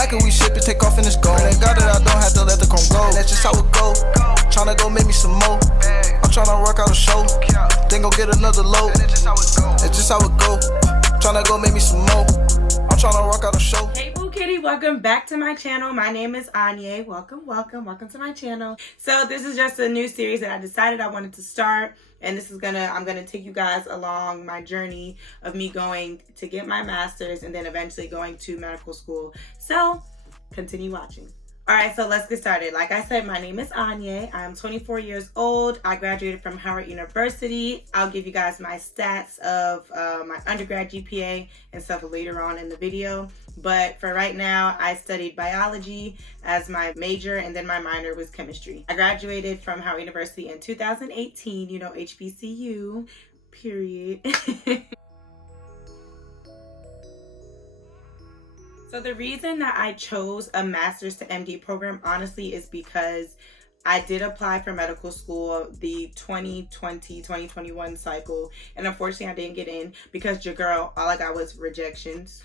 pack it, we ship it, take off and it's gone. Thank God that I don't have to let the chrome go. And that's just how it go. Tryna go make me some more. I'm tryna work out a show. Then go get another load. It's just how it go. Tryna go make me some more. I'm tryna work out a show. Hey Boo Kitty, welcome back to my channel. My name is Anya. Welcome to my channel. So this is just a new series that I decided I wanted to start. And this is I'm gonna take you guys along my journey of me going to get my master's and then eventually going to medical school. So continue watching. All right, so let's get started. Like I said, my name is Anya. I'm 24 years old. I graduated from Howard University. I'll give you guys my stats of my undergrad GPA and stuff later on in the video. But for right now, I studied biology as my major, and then my minor was chemistry. I graduated from Howard University in 2018, you know, HBCU, period. So the reason that I chose a master's to MD program, honestly, is because I did apply for medical school the 2020-2021 cycle. And unfortunately, I didn't get in because your girl, all I got was rejections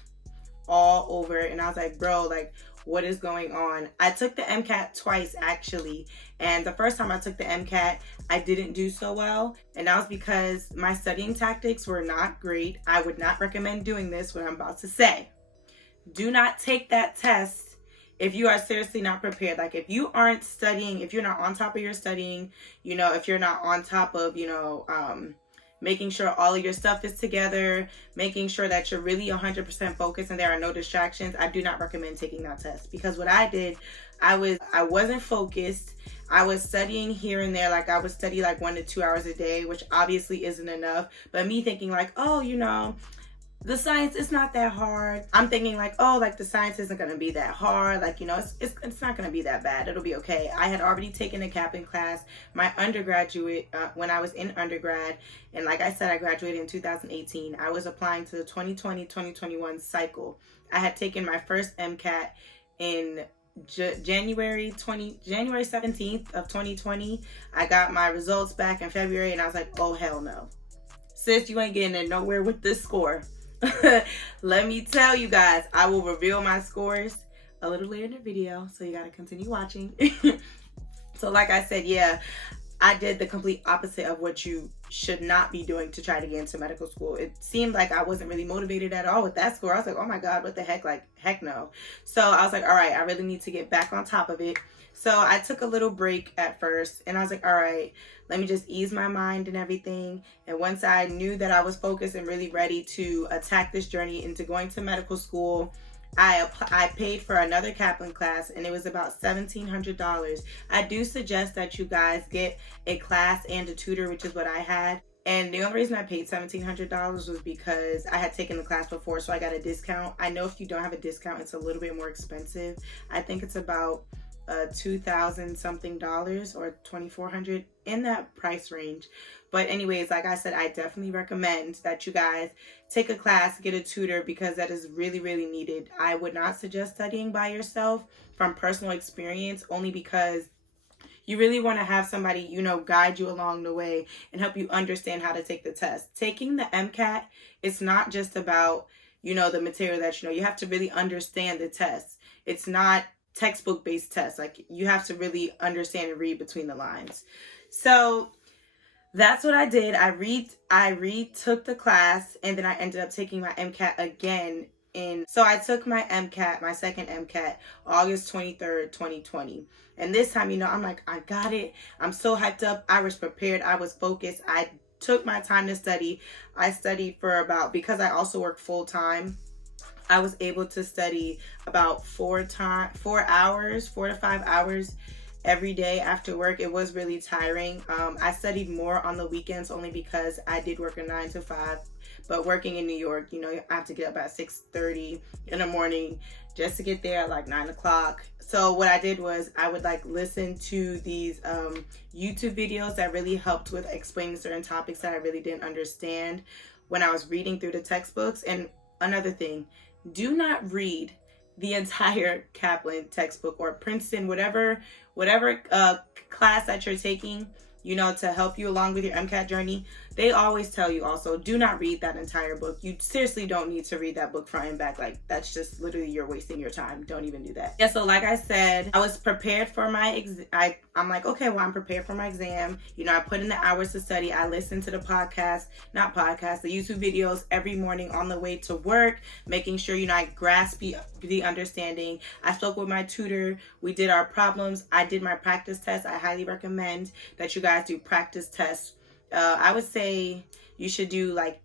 all over. And I was like, bro, like, what is going on? I took the MCAT twice, actually. And the first time I took the MCAT, I didn't do so well. And that was because my studying tactics were not great. I would not recommend doing this, what I'm about to say. Do not take that test if you are seriously not prepared. Like if you aren't studying, if you're not on top of your studying, you know, if you're not on top of, you know, making sure all of your stuff is together, making sure that you're really 100% focused and there are no distractions, I do not recommend taking that test. Because what I did, I wasn't focused. I was studying here and there. Like I would study like 1 to 2 hours a day, which obviously isn't enough. But me thinking like, oh, you know, the science is not that hard. I'm thinking like, oh, like the science isn't gonna be that hard. Like, you know, it's not gonna be that bad. It'll be okay. I had already taken a Kaplan class, my undergraduate, when I was in undergrad. And like I said, I graduated in 2018. I was applying to the 2020-2021 cycle. I had taken my first MCAT in January 17th of 2020. I got my results back in February and I was like, oh, hell no. Sis, you ain't getting there nowhere with this score. Let me tell you guys, I will reveal my scores a little later in the video, so you gotta continue watching. So like I said, yeah, I did the complete opposite of what you should not be doing to try to get into medical school. It seemed like I wasn't really motivated at all with that score. I was like, oh my God, what the heck? Like, heck no. So I was like, all right, I really need to get back on top of it. So I took a little break at first and I was like, all right, let me just ease my mind and everything. And once I knew that I was focused and really ready to attack this journey into going to medical school, I paid for another Kaplan class and it was about $1,700. I do suggest that you guys get a class and a tutor, which is what I had. And the only reason I paid $1,700 was because I had taken the class before, so I got a discount. I know if you don't have a discount, it's a little bit more expensive. I think it's about $2,000 something or $2,400, in that price range. But anyways, like I said, I definitely recommend that you guys take a class, get a tutor, because that is really, really needed. I would not suggest studying by yourself from personal experience, only because you really want to have somebody, you know, guide you along the way and help you understand how to take the test. Taking the MCAT, it's not just about, you know, the material that you know. You have to really understand the test. It's not textbook-based tests. Like, you have to really understand and read between the lines. So that's what I did. I retook the class, and then I ended up taking my MCAT again. So I took my MCAT, my second MCAT, August 23rd, 2020. And this time, you know, I'm like, I got it. I'm so hyped up. I was prepared. I was focused. I took my time to study. I studied for about, because I also work full time, I was able to study about 4 to 5 hours every day after work. It was really tiring. I studied more on the weekends only because I did work a 9 to 5. But working in New York, you know, I have to get up at 6:30 in the morning just to get there at like 9 o'clock. So what I did was I would like listen to these YouTube videos that really helped with explaining certain topics that I really didn't understand when I was reading through the textbooks. And another thing, do not read the entire Kaplan textbook or Princeton, whatever class that you're taking, you know, to help you along with your MCAT journey. They always tell you also, do not read that entire book. You seriously don't need to read that book front and back. Like, that's just literally you're wasting your time. Don't even do that. Yeah, so like I said, I was prepared for my I'm like, okay, well, I'm prepared for my exam. You know, I put in the hours to study. I listened to the the YouTube videos every morning on the way to work, making sure, you know, I grasp the understanding. I spoke with my tutor. We did our problems. I did my practice test. I highly recommend that you guys do practice tests. I would say you should do like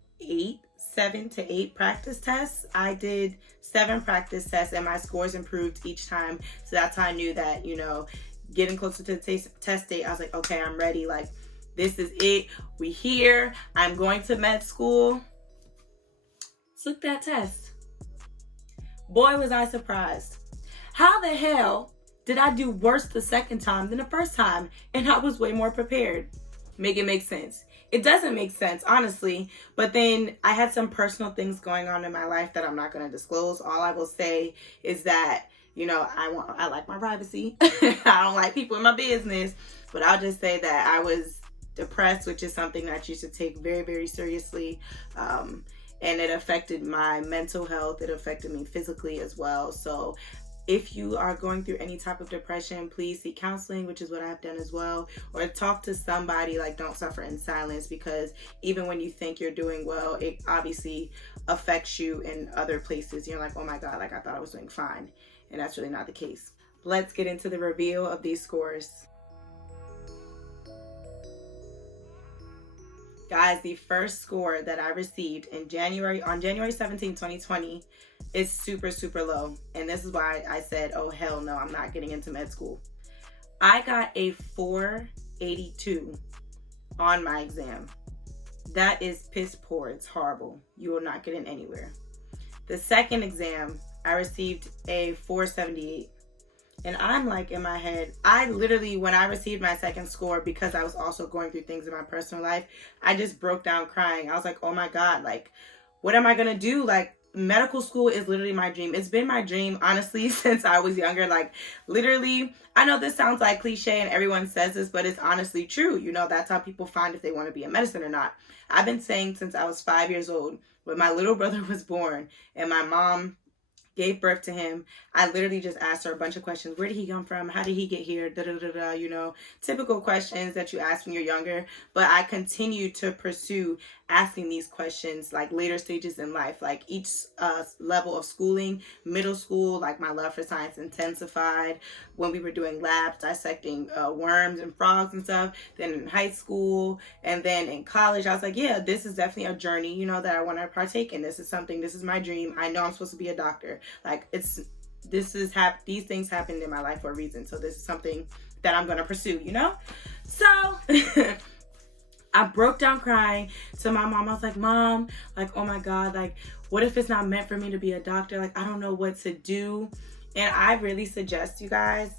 7 to 8 practice tests. I did 7 practice tests and my scores improved each time. So that's how I knew that, you know, getting closer to the test date, I was like, okay, I'm ready. Like, this is it. We here. I'm going to med school. Took that test. Boy, was I surprised. How the hell did I do worse the second time than the first time? And I was way more prepared. Make it make sense. It doesn't make sense, honestly. But then I had some personal things going on in my life that I'm not going to disclose. All I will say is that, you know, I like my privacy. I don't like people in my business. But I'll just say that I was depressed, which is something that you should take very, very seriously. And it affected my mental health. It affected me physically as well. So if you are going through any type of depression, please seek counseling, which is what I've done as well, or talk to somebody. Like, don't suffer in silence, because even when you think you're doing well, it obviously affects you in other places. You're like, oh my God, like I thought I was doing fine. And that's really not the case. Let's get into the reveal of these scores. Guys, the first score that I received on January 17, 2020 is super, super low. And this is why I said, oh, hell no, I'm not getting into med school. I got a 482 on my exam. That is piss poor. It's horrible. You will not get in anywhere. The second exam, I received a 478. And I'm like, in my head, I literally, when I received my second score, because I was also going through things in my personal life, I just broke down crying. I was like, oh my God, like, what am I going to do? Like, medical school is literally my dream. It's been my dream, honestly, since I was younger. Like, literally, I know this sounds like cliche and everyone says this, but it's honestly true. You know, that's how people find if they want to be in medicine or not. I've been saying since I was 5 years old, when my little brother was born and my mom gave birth to him, I literally just asked her a bunch of questions. Where did he come from? How did he get here? You know, typical questions that you ask when you're younger. But I continue to pursue asking these questions like later stages in life, like each level of schooling. Middle school, like my love for science intensified when we were doing labs, dissecting worms and frogs and stuff. Then in high school and then in college, I was like, yeah, this is definitely a journey, you know, that I want to partake in. This is my dream. I know I'm supposed to be a doctor. Like, these things happened in my life for a reason. So this is something that I'm going to pursue, you know? So I broke down crying to my mom. I was like, Mom, like, oh my God, like, what if it's not meant for me to be a doctor? Like, I don't know what to do. And I really suggest you guys,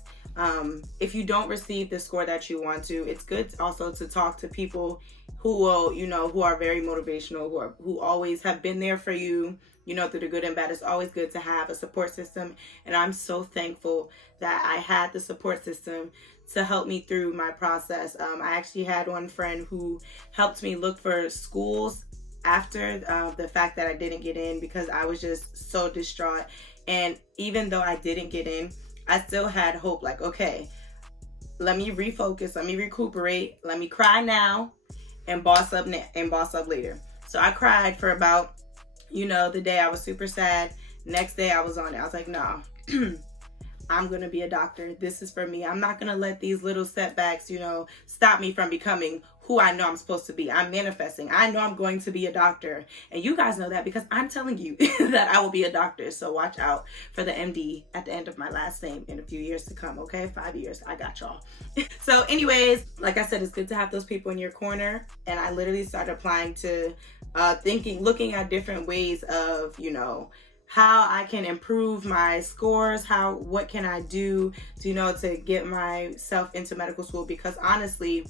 if you don't receive the score that you want to, it's good also to talk to people who will, you know, who are very motivational, who always have been there for you, you know, through the good and bad. It's always good to have a support system. And I'm so thankful that I had the support system to help me through my process. I actually had one friend who helped me look for schools after the fact that I didn't get in, because I was just so distraught. And even though I didn't get in, I still had hope. Like, okay, let me refocus, let me recuperate, let me cry now and boss up later. So I cried for about, you know, the day I was super sad. Next day I was on it. I was like, no, I'm going to be a doctor. This is for me. I'm not going to let these little setbacks, you know, stop me from becoming who I know I'm supposed to be. I'm manifesting. I know I'm going to be a doctor. And you guys know that because I'm telling you that I will be a doctor. So watch out for the MD at the end of my last name in a few years to come. Okay, 5 years. I got y'all. So anyways, like I said, it's good to have those people in your corner. And I literally started applying to looking at different ways of, you know, how I can improve my scores, what can I do to, you know, to get myself into medical school. Because honestly,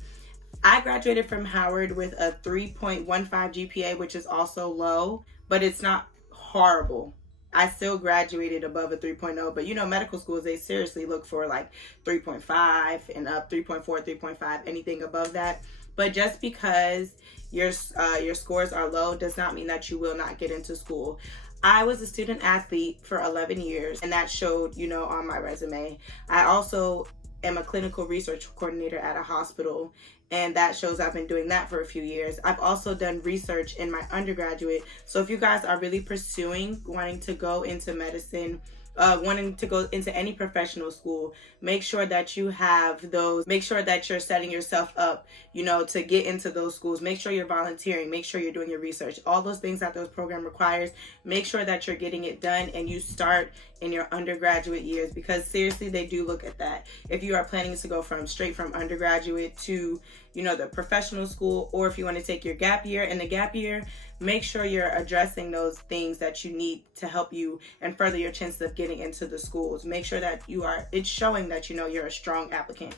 I graduated from Howard with a 3.15 GPA, which is also low, but it's not horrible. I still graduated above a 3.0, but medical schools, they seriously look for like 3.5 and up, 3.4, 3.5, anything above that. But just because your scores are low does not mean that you will not get into school. I was a student athlete for 11 years, and that showed, on my resume. I also am a clinical research coordinator at a hospital, and that shows I've been doing that for a few years. I've also done research in my undergraduate. So if you guys are really pursuing wanting to go into medicine, wanting to go into any professional school, make sure that you have those, make sure that you're setting yourself up, to get into those schools. Make sure you're volunteering, make sure you're doing your research, all those things that those program requires. Make sure that you're getting it done, and you start in your undergraduate years, because seriously, they do look at that. If you are planning to go straight from undergraduate to, the professional school, or if you want to take your gap year, in the gap year, make sure you're addressing those things that you need to help you and further your chances of getting into the schools. Make sure that it's showing that you're a strong applicant.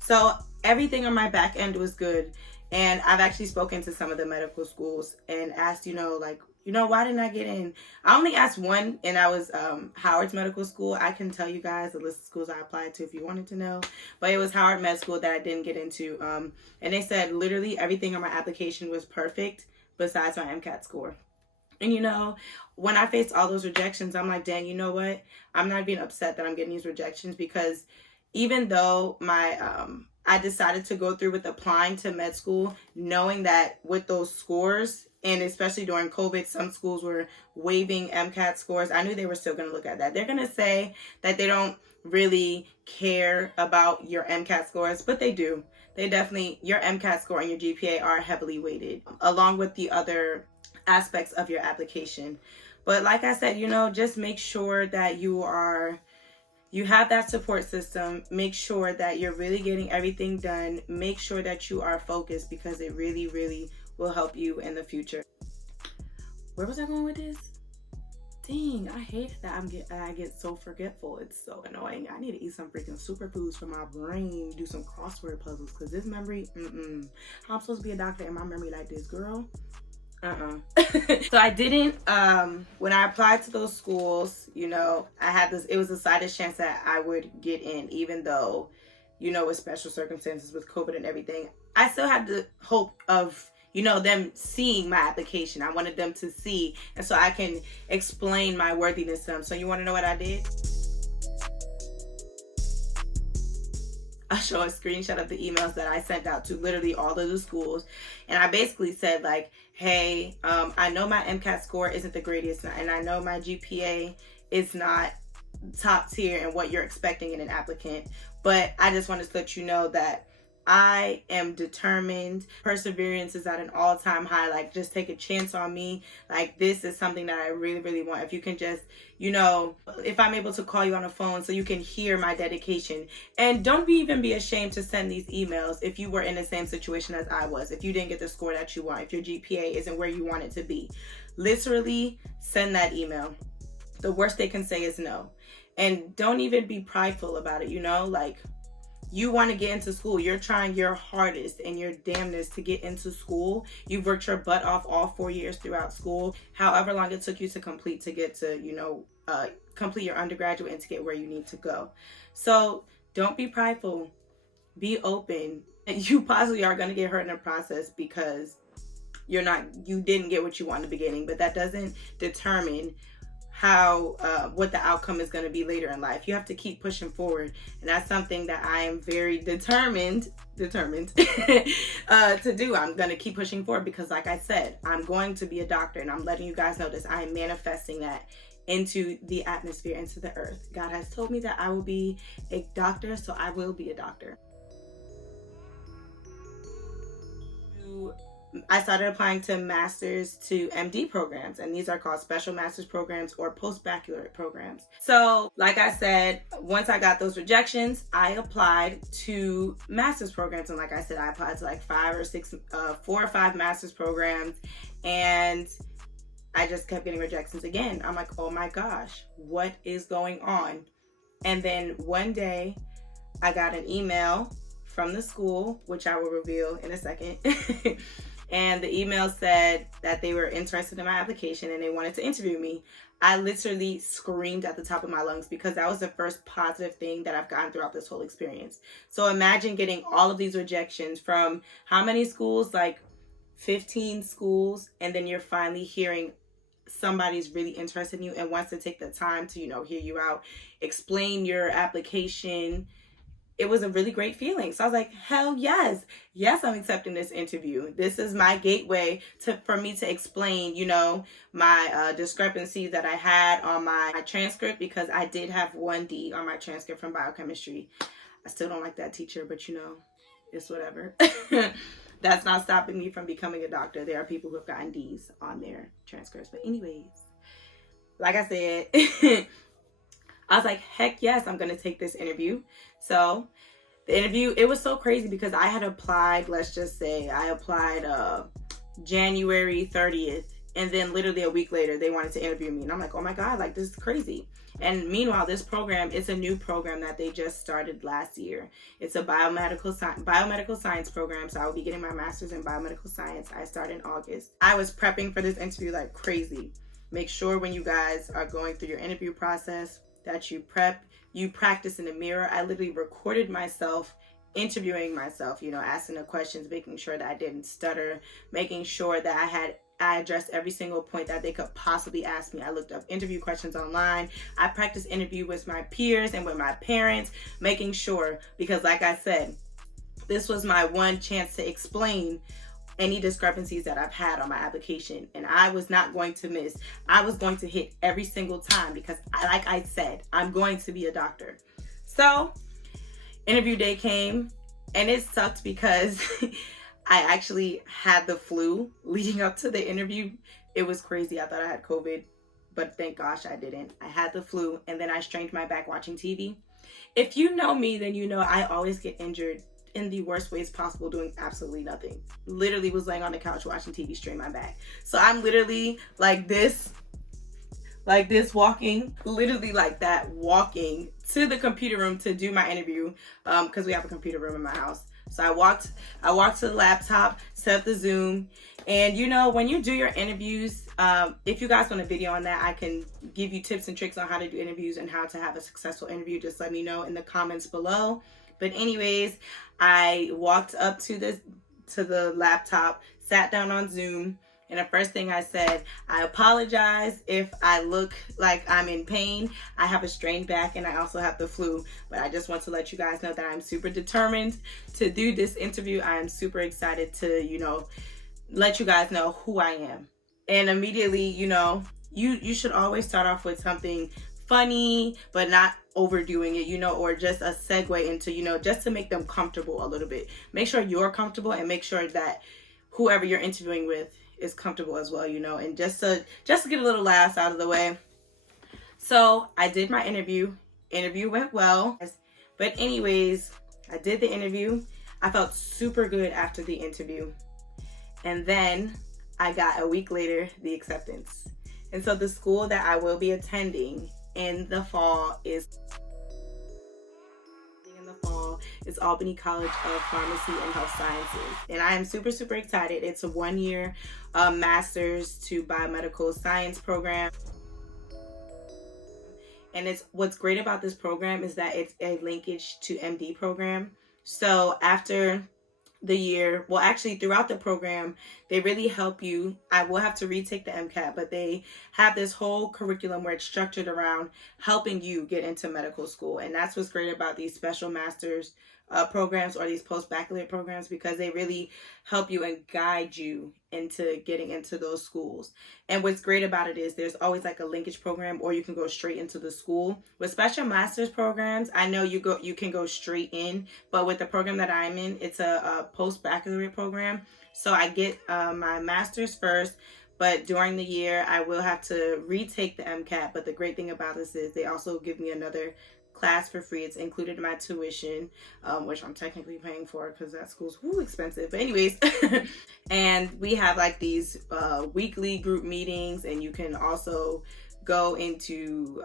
So everything on my back end was good. And I've actually spoken to some of the medical schools and asked, why didn't I get in? I only asked one, and I was Howard's Medical School. I can tell you guys the list of schools I applied to if you wanted to know. But it was Howard Med School that I didn't get into. And they said literally everything on my application was perfect besides my MCAT score. And when I faced all those rejections, I'm like, dang, you know what? I'm not being upset that I'm getting these rejections, because even though I decided to go through with applying to med school, knowing that with those scores, and especially during COVID, some schools were waiving MCAT scores, I knew they were still going to look at that. They're going to say that they don't really care about your MCAT scores, but they do. They definitely, your MCAT score and your GPA are heavily weighted, along with the other aspects of your application. But like I said, just make sure that you have that support system. Make sure that you're really getting everything done. Make sure that you are focused, because it really, really will help you in the future. Where was I going with this? Dang, I hate that I get so forgetful. It's so annoying. I need to eat some freaking superfoods for my brain, do some crossword puzzles, because this memory, how I'm supposed to be a doctor and my memory like this, girl? So I didn't, when I applied to those schools, I had this, it was the slightest chance that I would get in, even though, with special circumstances with COVID and everything. I still had the hope of, them seeing my application. I wanted them to see, and so I can explain my worthiness to them. So you want to know what I did? I'll show a screenshot of the emails that I sent out to literally all of the schools. And I basically said, like, hey, I know my MCAT score isn't the greatest, and I know my GPA is not top tier in what you're expecting in an applicant, but I just wanted to let you know that I am determined. Perseverance is at an all-time high. Like, just take a chance on me. Like, this is something that I really, really want. If you can just, if I'm able to call you on the phone so you can hear my dedication. And don't even be ashamed to send these emails if you were in the same situation as I was. If you didn't get the score that you want, if your GPA isn't where you want it to be. Literally send that email. The worst they can say is no. And don't even be prideful about it, like, you want to get into school. You're trying your hardest and your damnedest to get into school. You've worked your butt off all 4 years throughout school, however long it took you to complete your undergraduate and to get where you need to go. So don't be prideful. Be open. And you possibly are going to get hurt in the process because you didn't get what you want in the beginning, but that doesn't determine what the outcome is going to be later in life. You have to keep pushing forward, and that's something that I am very determined to do. I'm going to keep pushing forward because, like I said, I'm going to be a doctor, and I'm letting you guys know this. I am manifesting that into the atmosphere, into the earth. God has told me that I will be a doctor, so I will be a doctor. I started applying to master's to MD programs, and these are called special master's programs or post-baccalaureate programs. So, like I said, once I got those rejections, I applied to master's programs, and like I said, I applied to like 4 or 5 master's programs, and I just kept getting rejections again. I'm like, oh my gosh, what is going on? And then one day, I got an email from the school, which I will reveal in a second. And the email said that they were interested in my application and they wanted to interview me. I literally screamed at the top of my lungs because that was the first positive thing that I've gotten throughout this whole experience. So imagine getting all of these rejections from how many schools? Like 15 schools, and then you're finally hearing somebody's really interested in you and wants to take the time to, hear you out, explain your application. It was a really great feeling. So I was like, hell yes. Yes, I'm accepting this interview. This is my gateway for me to explain, my discrepancies that I had on my transcript, because I did have 1D on my transcript from biochemistry. I still don't like that teacher, but it's whatever. That's not stopping me from becoming a doctor. There are people who have gotten D's on their transcripts. But anyways, like I said, I was like, heck yes, I'm going to take this interview. So the interview, it was so crazy because I had applied, let's just say, I applied January 30th. And then literally a week later, they wanted to interview me. And I'm like, oh my God, like this is crazy. And meanwhile, this program, it's a new program that they just started last year. It's a biomedical science program. So I will be getting my master's in biomedical science. I start in August. I was prepping for this interview like crazy. Make sure when you guys are going through your interview process that you prep, you practice in the mirror. I literally recorded myself interviewing myself, asking the questions, making sure that I didn't stutter, making sure that I addressed every single point that they could possibly ask me. I looked up interview questions online. I practiced interview with my peers and with my parents, making sure, because like I said, this was my one chance to explain any discrepancies that I've had on my application, and I was not going to miss. I was going to hit every single time because, like I said, I'm going to be a doctor. So interview day came, and it sucked because I actually had the flu leading up to the interview. It was crazy. I thought I had COVID, but thank gosh I didn't. I had the flu, and then I strained my back watching TV. If you know me, then you know I always get injured in the worst ways possible doing absolutely nothing. Literally was laying on the couch watching TV, strain my back. So I'm literally like this walking, literally like that, walking to the computer room to do my interview, because we have a computer room in my house. So I walked to the laptop, set up the Zoom, and when you do your interviews, if you guys want a video on that, I can give you tips and tricks on how to do interviews and how to have a successful interview. Just let me know in the comments below. But anyways, I walked up to the laptop, sat down on Zoom, and the first thing I said, I apologize if I look like I'm in pain. I have a strained back and I also have the flu. But I just want to let you guys know that I'm super determined to do this interview. I am super excited to, let you guys know who I am. And immediately, you should always start off with something funny, but not overdoing it, or just a segue into, just to make them comfortable a little bit. Make sure you're comfortable and make sure that whoever you're interviewing with is comfortable as well, and just to get a little laughs out of the way. So I did my interview. Interview went well. But anyways, I did the interview. I felt super good after the interview. And then I got a week later the acceptance. And so the school that I will be attending in the fall is Albany College of Pharmacy and Health Sciences. And I am super, super excited. It's a 1-year master's to biomedical science program. And what's great about this program is that it's a linkage to MD program. So after the year, well, actually throughout the program, they really help you. I will have to retake the MCAT, but they have this whole curriculum where it's structured around helping you get into medical school. And that's what's great about these special master's programs or these post-baccalaureate programs, because they really help you and guide you into getting into those schools. And what's great about it is there's always like a linkage program, or you can go straight into the school. With special master's programs, I know you can go straight in, but with the program that I'm in, it's a post-baccalaureate program. So I get my master's first, but during the year I will have to retake the MCAT. But the great thing about this is they also give me another class for free. It's included in my tuition, which I'm technically paying for because that school's expensive. But anyways, and we have like these weekly group meetings, and you can also go into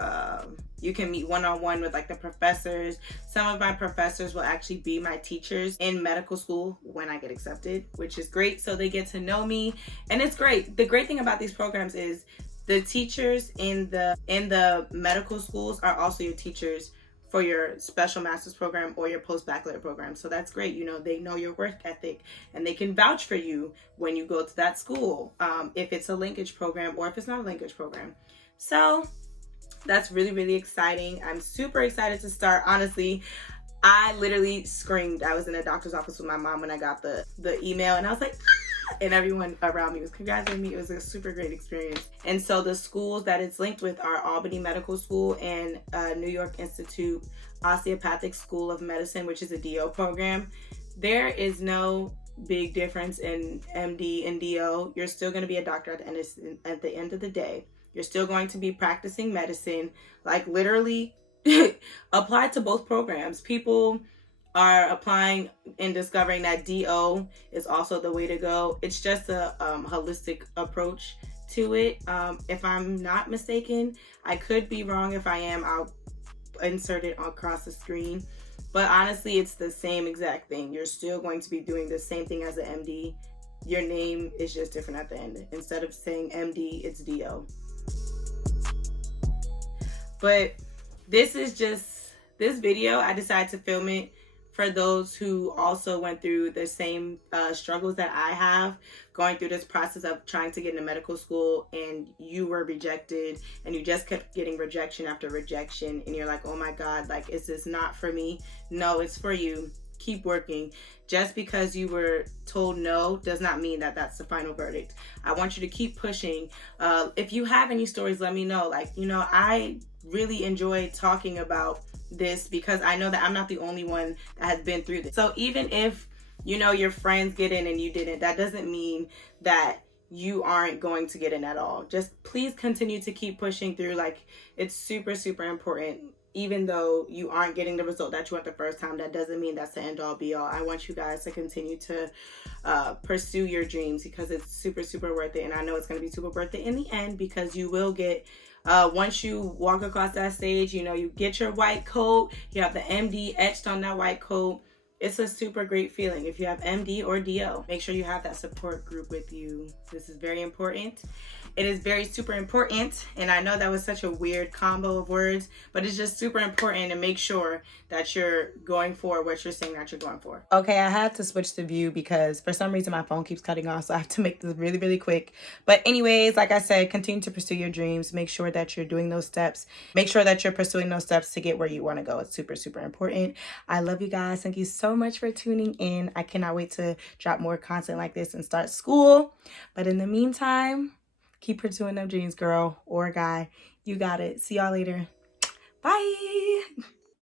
you can meet one-on-one with like the professors. Some of my professors will actually be my teachers in medical school when I get accepted, which is great. So they get to know me, and it's great. The great thing about these programs is The teachers in the medical schools are also your teachers for your special master's program or your post-baccalaureate program. So that's great. You know, they know your work ethic and they can vouch for you when you go to that school, if it's a linkage program or if it's not a linkage program. So that's really, really exciting. I'm super excited to start. Honestly, I literally screamed. I was in a doctor's office with my mom when I got the email, and I was like, ah! And everyone around me was congratulating me. It was a super great experience. And so the schools that it's linked with are Albany Medical School and New York Institute Osteopathic School of Medicine, which is a DO program. There is no big difference in MD and DO. You're still going to be a doctor at the end of the day. You're still going to be practicing medicine, like literally apply to both programs. People are applying and discovering that DO is also the way to go. It's just a holistic approach to it. If I'm not mistaken, I could be wrong. If I am, I'll insert it across the screen. But honestly, it's the same exact thing. You're still going to be doing the same thing as an MD. Your name is just different at the end. Instead of saying MD, it's DO. But this video, I decided to film it for those who also went through the same struggles that I have, going through this process of trying to get into medical school, and you were rejected and you just kept getting rejection after rejection, and you're like, oh my God, like, is this not for me? No, it's for you. Keep working. Just because you were told no does not mean that that's the final verdict. I want you to keep pushing. If you have any stories, let me know. Like, you know, I really enjoy talking about this because I know that I'm not the only one that has been through this. So even if, you know, your friends get in and you didn't, that doesn't mean that you aren't going to get in at all. Just please continue to keep pushing through. Like, it's super, super important. Even though you aren't getting the result that you want the first time, that doesn't mean that's the end all be all. I want you guys to continue to pursue your dreams because it's super, super worth it. And I know it's going to be super worth it in the end, because you will get, once you walk across that stage, you know, you get your white coat, you have the MD etched on that white coat. It's a super great feeling. If you have MD or DO, make sure you have that support group with you. This is very important. It is very super important, and I know that was such a weird combo of words, but it's just super important to make sure that you're going for what you're saying that you're going for. Okay, I had to switch the view because for some reason my phone keeps cutting off, so I have to make this really, really quick. But anyways, like I said, continue to pursue your dreams. Make sure that you're doing those steps. Make sure that you're pursuing those steps to get where you want to go. It's super, super important. I love you guys. Thank you so much for tuning in. I cannot wait to drop more content like this and start school. But in the meantime, keep pursuing them dreams, girl or guy. You got it. See y'all later. Bye.